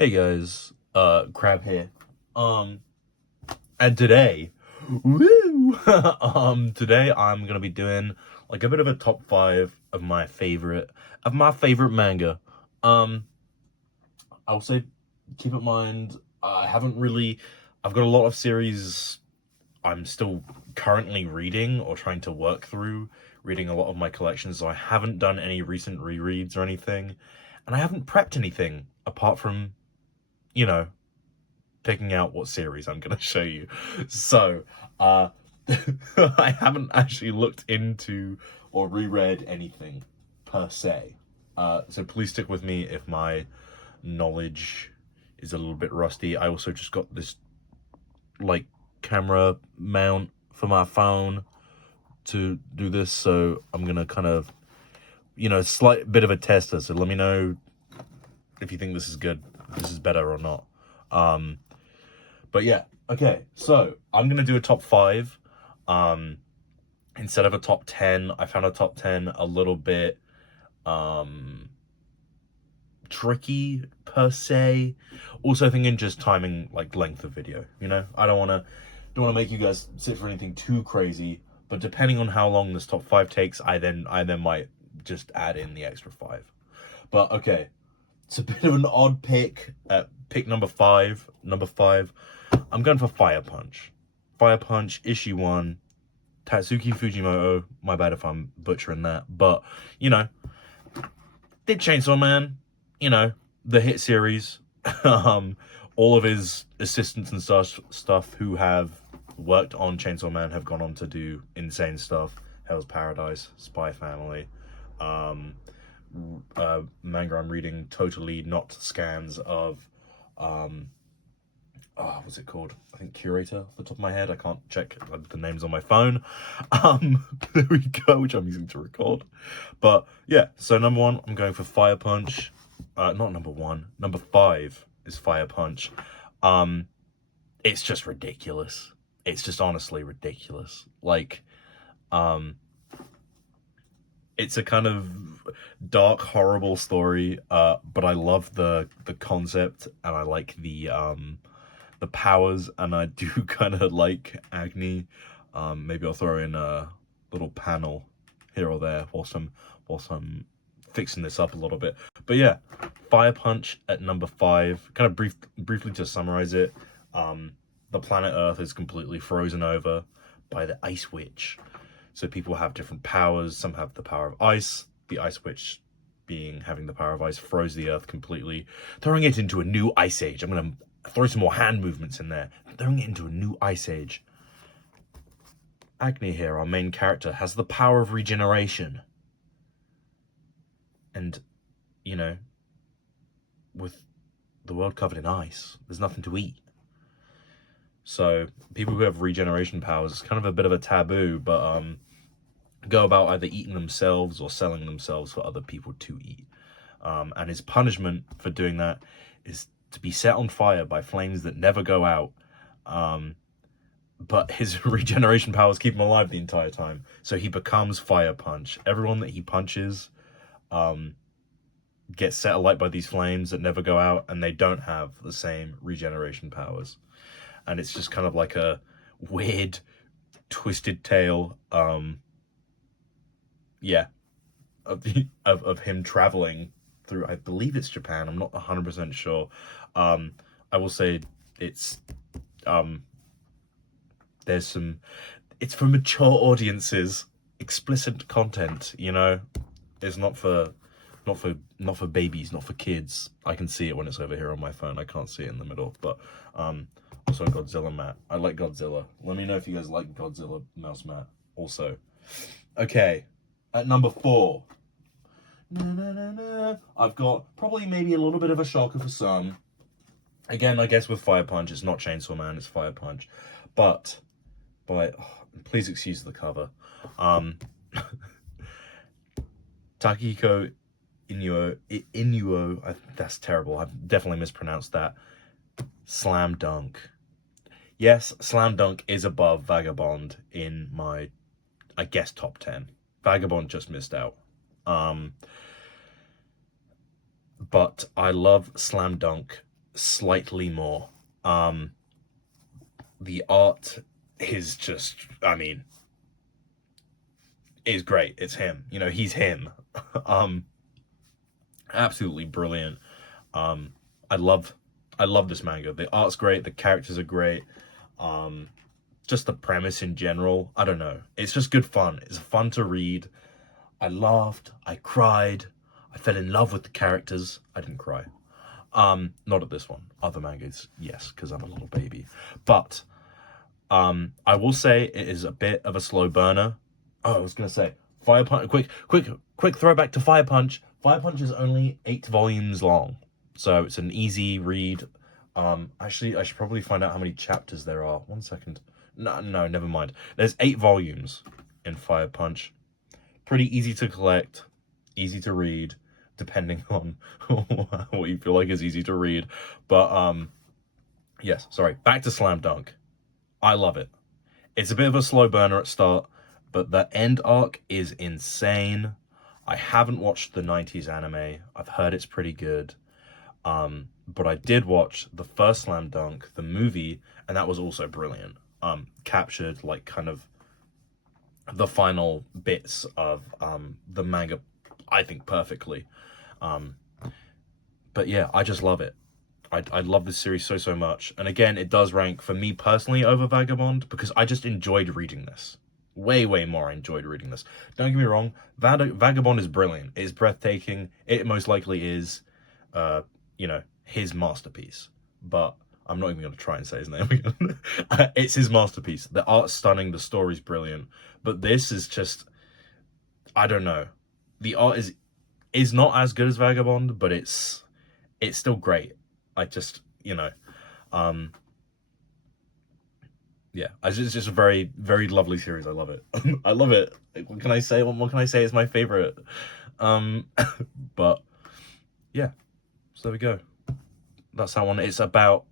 Hey guys, Crab here. And today, woo! Today I'm gonna be doing like a bit of a top five of my favorite manga. Um, I'll say, keep in mind, I've got a lot of series I'm still currently reading or trying to work through reading a lot of my collections, so I haven't done any recent rereads or anything, and I haven't prepped anything apart from, you know, picking out what series I'm going to show you. So, I haven't actually looked into or reread anything per se. So please stick with me if my knowledge is a little bit rusty. I also just got this like camera mount for my phone to do this, so I'm gonna kind of, slight bit of a tester. So let me know if you think this is good, if this is better or not. But yeah, okay, so I'm gonna do a top five. Instead of a top 10, I found a top 10 a little bit tricky per se. Also thinking just timing, like length of video, I don't wanna make you guys sit for anything too crazy, but depending on how long this top five takes, I then might just add in the extra five. But okay, it's a bit of an odd pick at pick number five. I'm going for Fire Punch. Fire Punch, issue 1, Tatsuki Fujimoto. My bad if I'm butchering that. But, did Chainsaw Man, the hit series. All of his assistants and stuff who have worked on Chainsaw Man have gone on to do insane stuff. Hell's Paradise, Spy Family. Manga I'm reading, totally not scans of what's it called? I think Curator off the top of my head. I can't check the names on my phone. There we go, which I'm using to record. But yeah, so number 1, I'm going for Fire Punch. Not number 1, number 5 is Fire Punch. It's just ridiculous. It's just honestly ridiculous. Like, it's a kind of dark, horrible story, but I love the concept, and I like the powers, and I do kind of like Agni. Maybe I'll throw in a little panel here or there whilst I'm fixing this up a little bit. But yeah, Fire Punch at number 5. Kind of briefly to summarize it, the planet Earth is completely frozen over by the Ice Witch. So people have different powers. Some have the power of ice. The Ice Witch, having the power of ice, froze the Earth completely, throwing it into a new ice age. I'm going to throw some more hand movements in there. Throwing it into a new ice age. Agni here, our main character, has the power of regeneration. And, with the world covered in ice, there's nothing to eat. So people who have regeneration powers, it's kind of a bit of a taboo, but go about either eating themselves or selling themselves for other people to eat. And his punishment for doing that is to be set on fire by flames that never go out. But his regeneration powers keep him alive the entire time. So he becomes Fire Punch. Everyone that he punches gets set alight by these flames that never go out, and they don't have the same regeneration powers. And it's just kind of like a weird, twisted tale, of him traveling through, I believe it's Japan. I'm not 100% sure. I will say it's it's for mature audiences, explicit content. It's not for babies, not for kids. I can see it when it's over here on my phone. I can't see it in the middle, but also Godzilla Matt. I like Godzilla. Let me know if you guys like Godzilla Mouse Matt also. Okay, at number 4. I've got probably maybe a little bit of a shocker for some. Again, I guess with Fire Punch, it's not Chainsaw Man, it's Fire Punch. But please excuse the cover. Takehiko Inuo, that's terrible. I've definitely mispronounced that. Slam Dunk. Yes, Slam Dunk is above Vagabond in my, I guess, top 10. Vagabond just missed out. But I love Slam Dunk slightly more. The art is just, I mean, is great. It's him. You know, he's him. Absolutely brilliant. I love this manga. The art's great. The characters are great. Just the premise in general. I don't know. It's just good fun. It's fun to read. I laughed. I cried. I fell in love with the characters. I didn't cry. Not at this one. Other mangas, yes, because I'm a little baby. But I will say it is a bit of a slow burner. Oh, I was gonna say Fire Punch. Quick throwback to Fire Punch. Fire Punch is only 8 volumes long, so it's an easy read. Actually, I should probably find out how many chapters there are. 1 second. No, never mind. There's 8 volumes in Fire Punch. Pretty easy to collect, easy to read, depending on what you feel like is easy to read. But yes, sorry. Back to Slam Dunk. I love it. It's a bit of a slow burner at start, but the end arc is insane. I haven't watched the 90s anime. I've heard it's pretty good. But I did watch the first Slam Dunk, the movie, and that was also brilliant. Captured like kind of the final bits of the manga, I think, perfectly. But yeah, I just love it. I love this series so much. And again, it does rank for me personally over Vagabond because I just enjoyed reading this. Way more I enjoyed reading this. Don't get me wrong, Vagabond is brilliant. It is breathtaking. It most likely is, you know, his masterpiece. But I'm not even going to try and say his name again. It's his masterpiece. The art's stunning. The story's brilliant. But this is just, I don't know. The art is not as good as Vagabond, but it's still great. I just, you know, yeah, it's just a very lovely series. I love it. I love it. What can I say? What can I say is my favorite? But yeah, so there we go. That's that one. It's about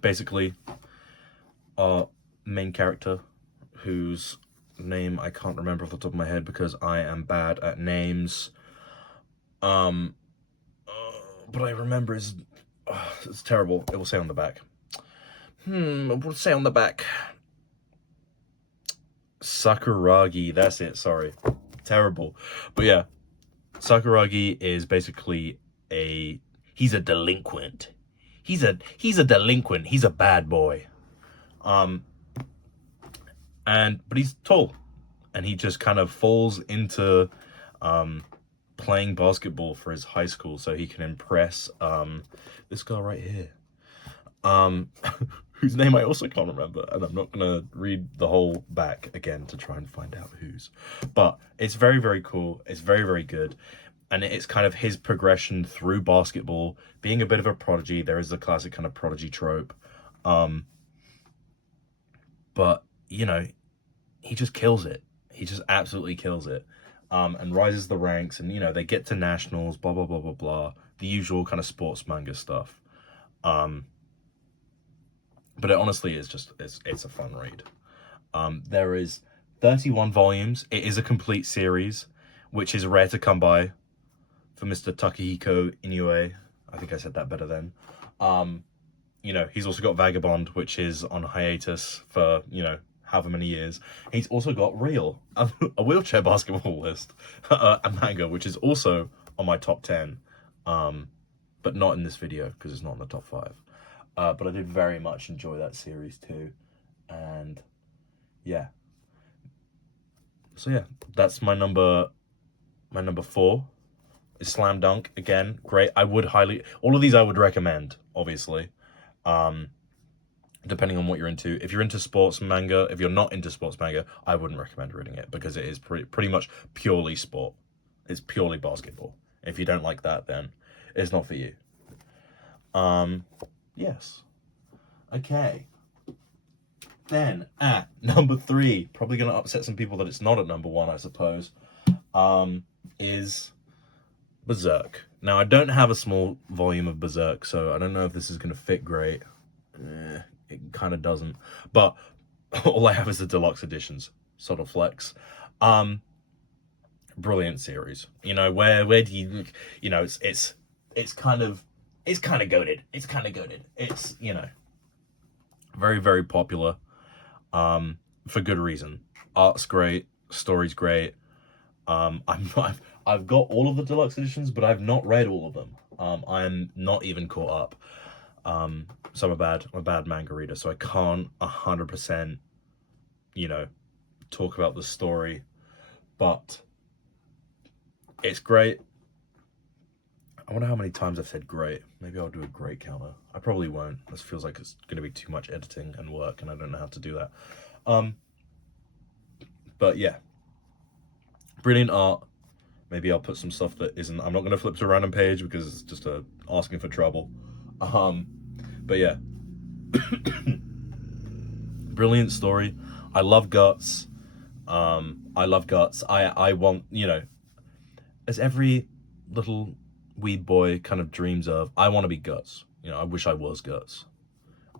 basically our main character, whose name I can't remember off the top of my head because I am bad at names. But I remember it's terrible. It will say on the back. It will say on the back. Sakuragi. That's it. Sorry. Terrible. But yeah, Sakuragi is basically he's a delinquent. He's a delinquent. He's a bad boy. But he's tall, and he just kind of falls into playing basketball for his high school so he can impress this girl right here, whose name I also can't remember, and I'm not gonna read the whole back again to try and find out whose. But it's very cool. It's very good, and it's kind of his progression through basketball, being a bit of a prodigy. There is the classic kind of prodigy trope, but you know, he just kills it. He just absolutely kills it. And rises the ranks, and you know, they get to nationals, blah blah, the usual kind of sports manga stuff. But it honestly is just it's a fun read. There is 31 volumes. It is a complete series, which is rare to come by for Mr. Takahiko Inoue. I think I said that better then. You know, he's also got Vagabond, which is on hiatus for, you know, however many years. He's also got Real, a wheelchair basketball list, a manga, which is also on my top 10, but not in this video because it's not in the top 5. But I did very much enjoy that series too, and yeah. So yeah, that's my number 4 is Slam Dunk. Again, great. I would all of these I would recommend, obviously. Depending on what you're into. If you're into sports manga, if you're not into sports manga, I wouldn't recommend reading it because it is pretty much purely sport. It's purely basketball. If you don't like that, then it's not for you. Yes. Okay. Then at number 3, probably going to upset some people that it's not at number 1, I suppose, is Berserk. Now, I don't have a small volume of Berserk, so I don't know if this is going to fit great. It kind of doesn't, but all I have is the deluxe editions. Sort of flex. Brilliant series. You know, where do you know, it's kind of it's kind of goated. It's kind of goated. It's, you know, very, very popular, for good reason. Art's great, story's great. I've got all of the deluxe editions, but I've not read all of them. I'm not even caught up. So I'm a bad manga reader, so I can't 100%, you know, talk about the story, but it's great. I wonder how many times I've said great. Maybe I'll do a great counter. I probably won't. This feels like it's going to be too much editing and work, and I don't know how to do that. But yeah, brilliant art. Maybe I'll put some stuff that isn't. I'm not going to flip to a random page because it's just asking for trouble. But yeah, brilliant story. I love Guts. I love Guts. I want, you know, as every little weeb boy kind of dreams of, I want to be Guts. You know, I wish I was Guts.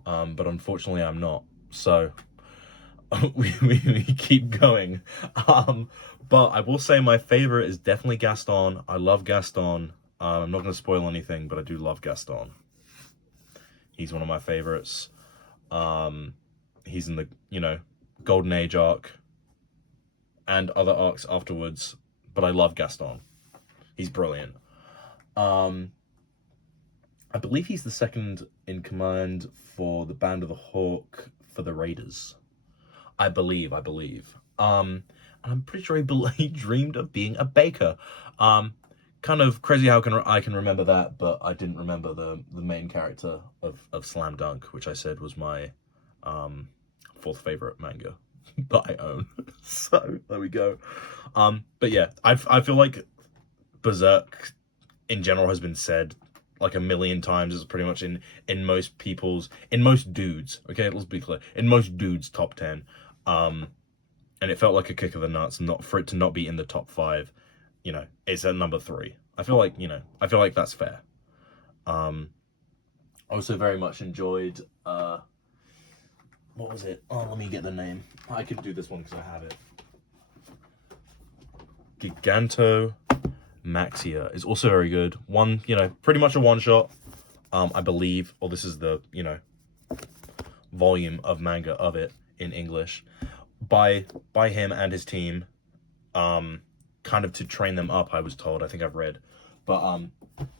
But unfortunately I'm not. So we keep going. But I will say my favorite is definitely Gaston. I love Gaston. I'm not going to spoil anything, but I do love Gaston. He's one of my favorites. He's in the, you know, Golden Age arc and other arcs afterwards, but I love Gaston. He's brilliant. I believe he's the second in command for the Band of the Hawk for the Raiders. I believe. And I'm pretty sure he dreamed of being a baker. Kind of crazy how I can remember that, but I didn't remember the main character of Slam Dunk, which I said was my fourth favorite manga that I own. So there we go. But yeah, I feel like Berserk in general has been said like a million times. It's pretty much in most dudes, okay, let's be clear, in most dudes' top 10. And it felt like a kick of the nuts not for it to not be in the top 5. You know, it's at number 3. I feel like, you know, that's fair. I also very much enjoyed what was it? Oh, let me get the name. I could do this one because I have it. Giganto Maxia is also very good. One, you know, pretty much a one-shot, I believe, or this is the, you know, volume of manga of it in English by him and his team, kind of to train them up, I was told. I think I've read, but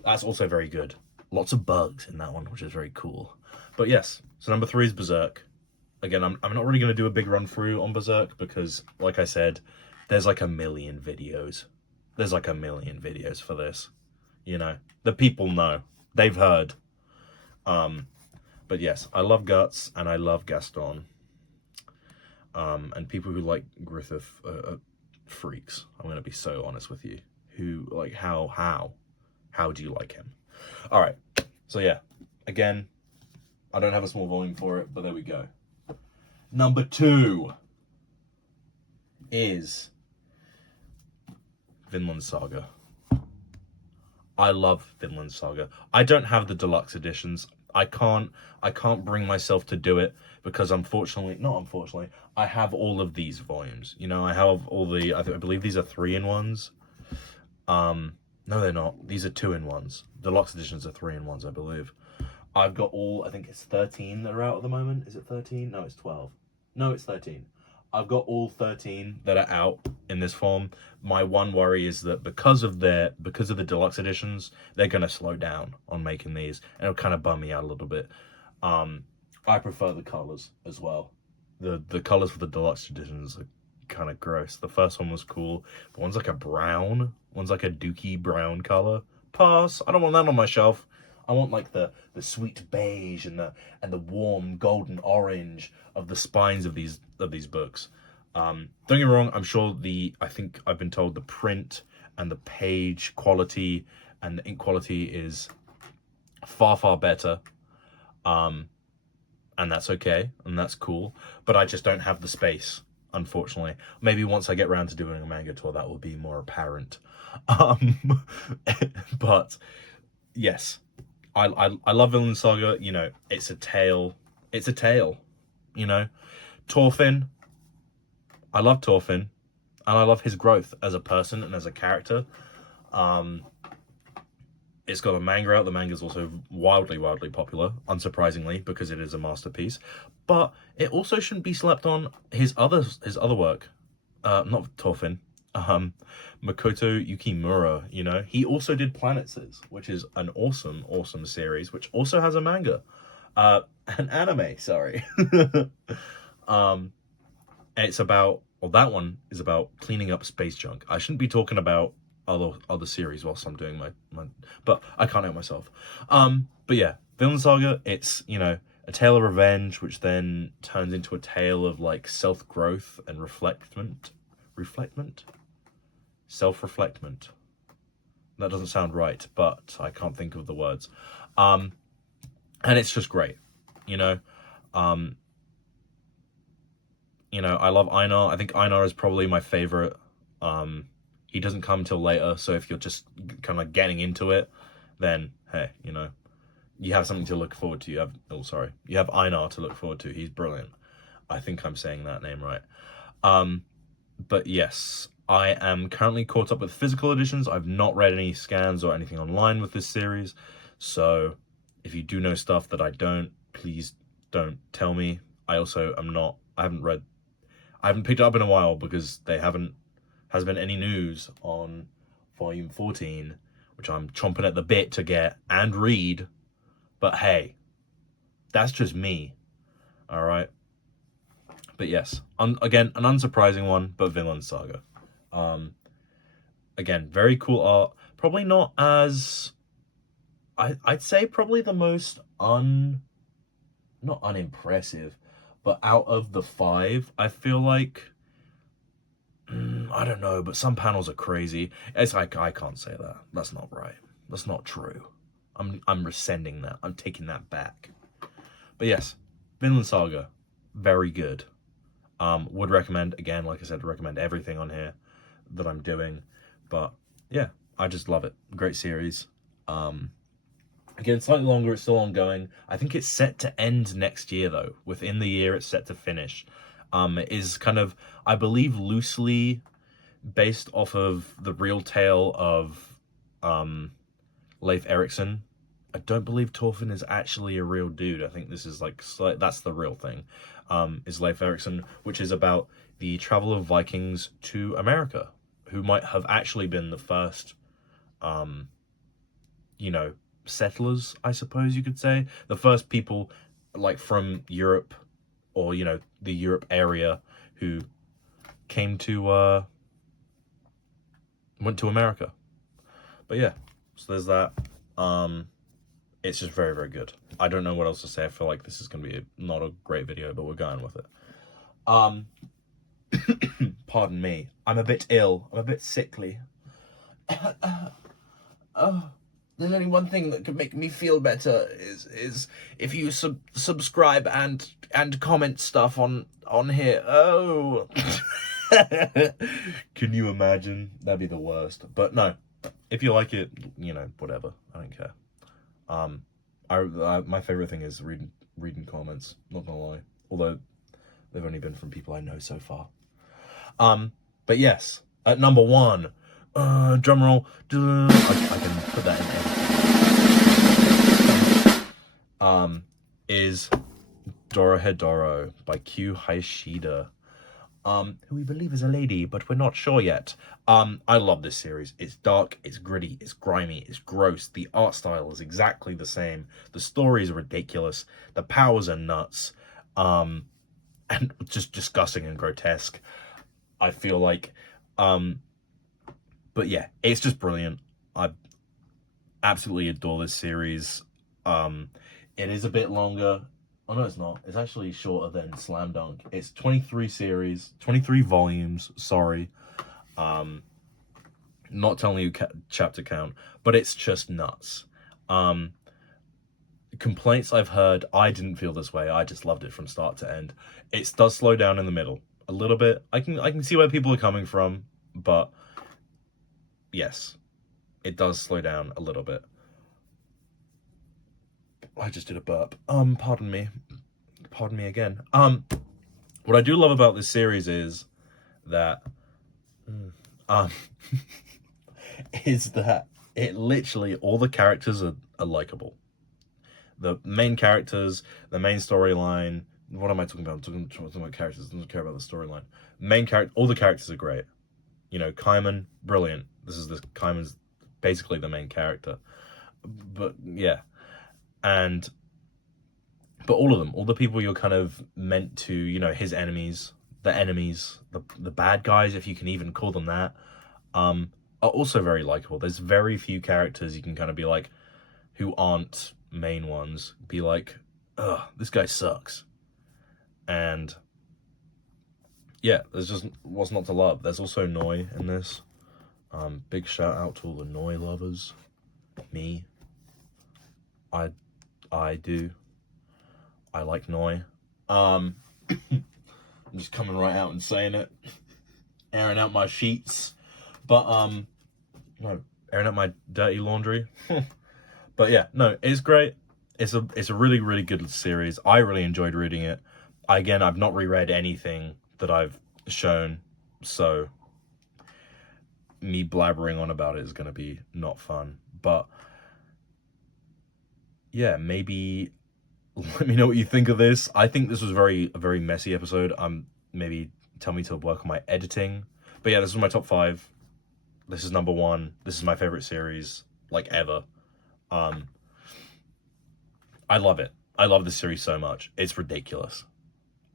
that's also very good. Lots of bugs in that one, which is very cool. But yes, so number 3 is Berserk. Again, I'm not really going to do a big run through on Berserk because, like I said, there's like a million videos. There's like a million videos for this. You know, the people know. They've heard. But yes, I love Guts and I love Gaston. And people who like Griffith are freaks. I'm going to be so honest with you. Who, like, how do you like him? All right. So yeah, again, I don't have a small volume for it, but there we go. Number 2 is Vinland Saga. I love Vinland Saga. I don't have the deluxe editions. I can't bring myself to do it because not unfortunately, I have all of these volumes. You know, I have all I believe these are 3-in-1s. No, they're not. These are 2-in-1s. Deluxe editions are 3-in-1s, I believe. I've got all, I think it's 13 that are out at the moment. Is it 13? No, it's 12. No, it's 13. I've got all 13 that are out in this form. My one worry is that because of the deluxe editions, they're going to slow down on making these, and it'll kind of bum me out a little bit. I prefer the colors as well. The colors for the deluxe editions are kind of gross. The first one was cool, but one's like a brown, one's like a dookie brown color. Pass. I don't want that on my shelf. I want like the sweet beige and the warm golden orange of the spines of these books. Don't get me wrong, I'm sure I think I've been told the print and the page quality and the ink quality is far, far better. And that's okay, and that's cool. But I just don't have the space, unfortunately. Maybe once I get around to doing a manga tour, that will be more apparent. But yes. I love Vinland Saga. You know, it's a tale, you know. Thorfinn, I love Thorfinn, and I love his growth as a person and as a character. It's got a manga out. The manga is also wildly popular, unsurprisingly, because it is a masterpiece. But it also shouldn't be slept on his other work. Not Torfin. Makoto Yukimura, you know. He also did Planets, which is an awesome series, which also has a manga. An anime, sorry. It's about, well, that one is about cleaning up space junk. I shouldn't be talking about other series whilst I'm doing my but I can't help myself. But yeah, Vinland Saga, it's, you know, a tale of revenge, which then turns into a tale of like self-growth and self-reflectment. That doesn't sound right, but I can't think of the words. And it's just great, you know. You know, I love Einar. I think Einar is probably my favorite. He doesn't come till later, so if you're just kind of like getting into it, then hey, you know, you have something to look forward to. You have Einar to look forward to. He's brilliant. I think I'm saying that name right. But yes, I am currently caught up with physical editions. I've not read any scans or anything online with this series, so if you do know stuff that I don't, please don't tell me. I also I haven't picked it up in a while because hasn't been any news on volume 14, which I'm chomping at the bit to get and read. But hey, that's just me. All right. But yes, again, an unsurprising one, but Vinland Saga. Again, very cool art. Probably not as, I'd say probably the most not unimpressive, but out of the 5, I feel like, I don't know, but some panels are crazy. It's like, I can't say that. That's not right. That's not true. I'm rescinding that. I'm taking that back. But yes, Vinland Saga, very good. Would recommend, again, like I said, recommend everything on here that I'm doing. But yeah, I just love it. Great series. Again, slightly longer, it's still ongoing. I think it's set to end next year, though. Within the year, it's set to finish. It is kind of, I believe, loosely based off of the real tale of Leif Erikson. I don't believe Thorfinn is actually a real dude. I think this is like, that's the real thing, is Leif Erikson, which is about the travel of Vikings to America, who might have actually been the first, you know, settlers, I suppose you could say. The first people, like, from Europe, or, you know, the Europe area, who came to, went to America. But yeah, so there's that. It's just very good. I don't know what else to say. I feel like this is going to be not a great video, but we're going with it. Pardon me. I'm a bit ill. I'm a bit sickly. Oh, there's only one thing that could make me feel better is if you subscribe and comment stuff on here. Oh. Can you imagine? That'd be the worst. But no, if you like it, you know, whatever. I don't care. My favorite thing is reading comments, not gonna lie. Although they've only been from people I know so far. But yes, at number 1, drum roll. I can put that in there. Is Dorohedoro by Q Hayashida. Who we believe is a lady, but we're not sure yet. I love this series. It's dark, it's gritty, it's grimy, it's gross. The art style is exactly the same. The story is ridiculous. The powers are nuts. And just disgusting and grotesque, I feel like. But yeah, it's just brilliant. I absolutely adore this series. It is a bit longer. Oh, no, it's not. It's actually shorter than Slam Dunk. It's 23 series, 23 volumes, sorry. Not telling you chapter count, but it's just nuts. Complaints I've heard, I didn't feel this way. I just loved it from start to end. It does slow down in the middle a little bit. I can see where people are coming from, but yes, it does slow down a little bit. I just did a burp. Pardon me again. What I do love about this series is that, is that It literally, all the characters are likable. The main characters, the main storyline. What am I talking about? I'm talking about characters. I don't care about the storyline. Main character, all the characters are great. You know, Kaiman, brilliant. Kaiman's basically the main character. But yeah, but all of them, all the people you're kind of meant to, you know, his enemies, the bad guys, if you can even call them that, are also very likable. There's very few characters you can kind of be like, who aren't main ones, be like, ugh, this guy sucks. And yeah, there's just what's not to love. There's also Noi in this. Big shout out to all the Noi lovers. Me. I do. I like Noi. I'm just coming right out and saying it. Airing out my sheets. But no, airing out my dirty laundry. But yeah, no, it's great. It's a really, really good series. I really enjoyed reading it. Again, I've not reread anything that I've shown, so me blabbering on about it is going to be not fun. But yeah, maybe let me know what you think of this. I think this was a very messy episode. Maybe tell me to work on my editing. But yeah, this is my top 5. This is number 1. This is my favorite series, like, ever. I love it. I love this series so much. It's ridiculous.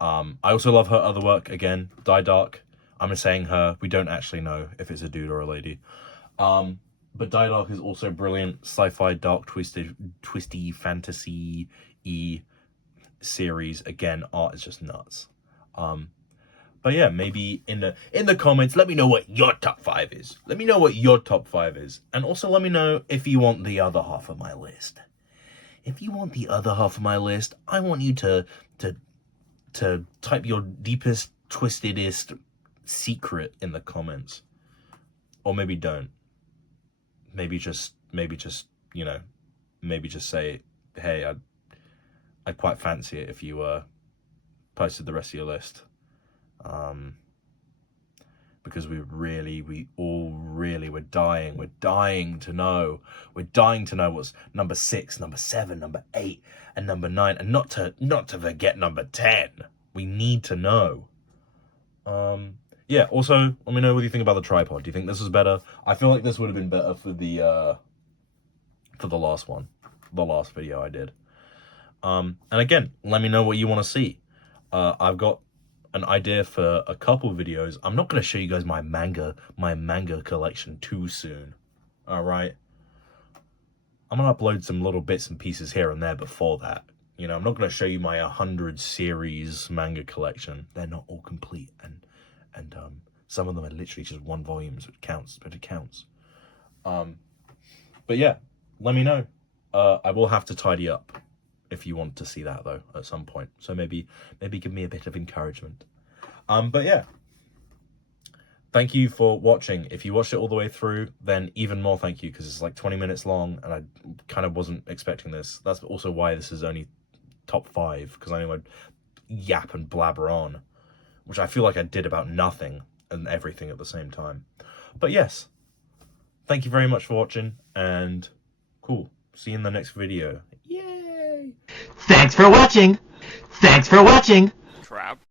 I also love her other work, again, Die Dark. I'm saying her. We don't actually know if it's a dude or a lady. But Die Dark is also brilliant. Sci-fi, dark, twisty fantasy-y series. Again, art is just nuts. But yeah, maybe in the comments, let me know what your top 5 is. Let me know what your top 5 is. And also let me know if you want the other half of my list. If you want the other half of my list, I want you to type your deepest, twistedest secret in the comments. Or maybe don't. Maybe just, you know, maybe just say, hey, I'd quite fancy it if you posted the rest of your list. Because we're dying to know. We're dying to know what's number 6, number 7, number 8, and number 9, and not to forget number 10. We need to know. Yeah, also, let me know what you think about the tripod. Do you think this was better? I feel like this would have been better for the last one. The last video I did. And again, let me know what you want to see. I've got an idea for a couple videos. I'm not going to show you guys my manga collection too soon. Alright? I'm going to upload some little bits and pieces here and there before that. You know, I'm not going to show you my 100 series manga collection. They're not all complete, and some of them are literally just 1 volumes, which counts, but it counts. But yeah, let me know. I will have to tidy up if you want to see that, though, at some point. So maybe give me a bit of encouragement. But yeah, thank you for watching. If you watched it all the way through, then even more thank you, because it's like 20 minutes long, and I kind of wasn't expecting this. That's also why this is only top 5, because I knew I'd yap and blabber on, which I feel like I did about nothing and everything at the same time. But yes, thank you very much for watching, and cool. See you in the next video. Yay! Thanks for watching! Thanks for watching! Crab.